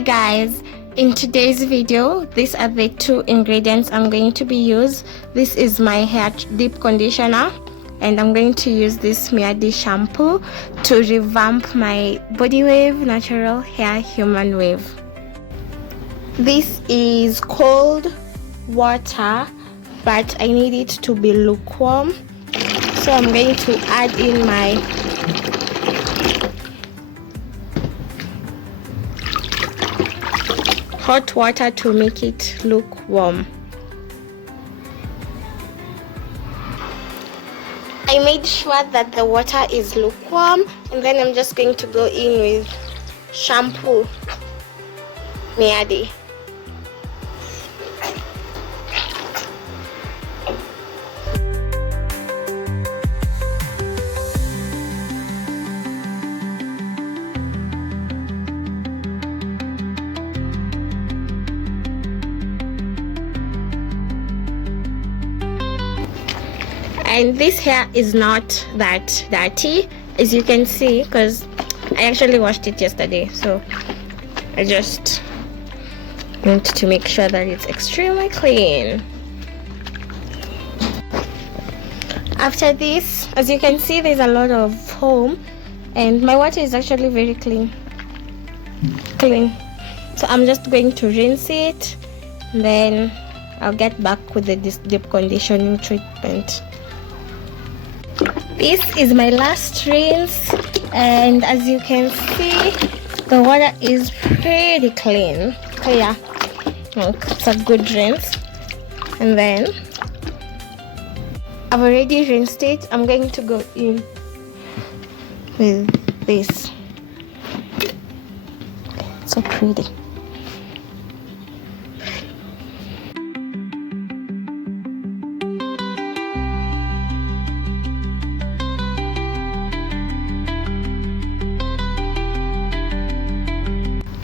guys, in today's video these are the two ingredients I'm going to be using. This is my hair deep conditioner and I'm going to use this Miadi shampoo to revamp my body wave natural hair human wave. This is cold water, but I need it to be lukewarm, so I'm going to add in my hot water to make it lukewarm. I made sure that the water is lukewarm, and then I'm just going to go in with shampoo Miadi. And this hair is not that dirty, as you can see, because I actually washed it yesterday, so I just want to make sure that it's extremely clean. After this, as you can see, there's a lot of foam and my water is actually very clean, so I'm just going to rinse it, and then I'll get back with the deep conditioning treatment. This is my last rinse, and as you can see, the water is pretty clear. Look, it's a good rinse. And then I've already rinsed it. I'm going to go in with this. So pretty.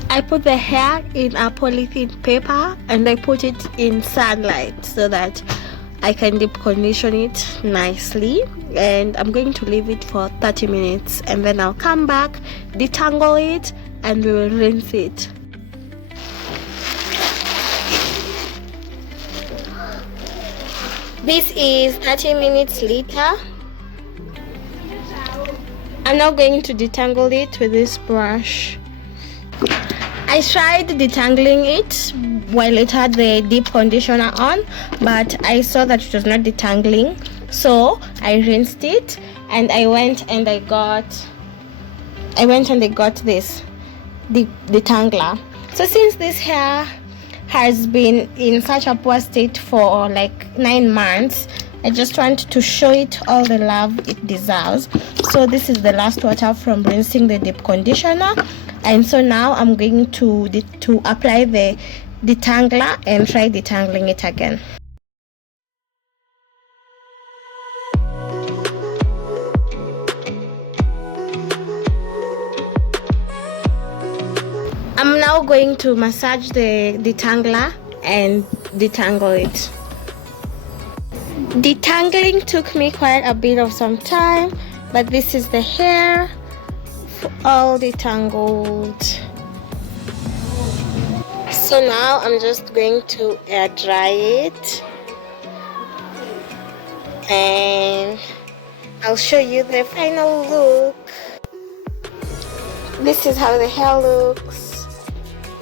I put the hair in a polythene paper and I put it in sunlight so that I can deep condition it nicely, and I'm going to leave it for 30 minutes and then I'll come back, detangle it, and we will rinse it. This is 30 minutes later. I'm now going to detangle it with this brush. I tried detangling it while it had the deep conditioner on, but I saw that it was not detangling, so I rinsed it and I went and I got this detangler. So since this hair has been in such a poor state for like 9 months, I just want to show it all the love it deserves. So this is the last water from rinsing the deep conditioner, and so now I'm going to apply the detangler and try detangling it again. I'm now going to massage the detangler and detangle it. Detangling took me quite a bit of some time, but this is the hair all detangled. So now I'm just going to air dry it and I'll show you the final look. This is how the hair looks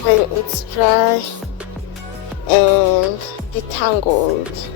when it's dry and detangled.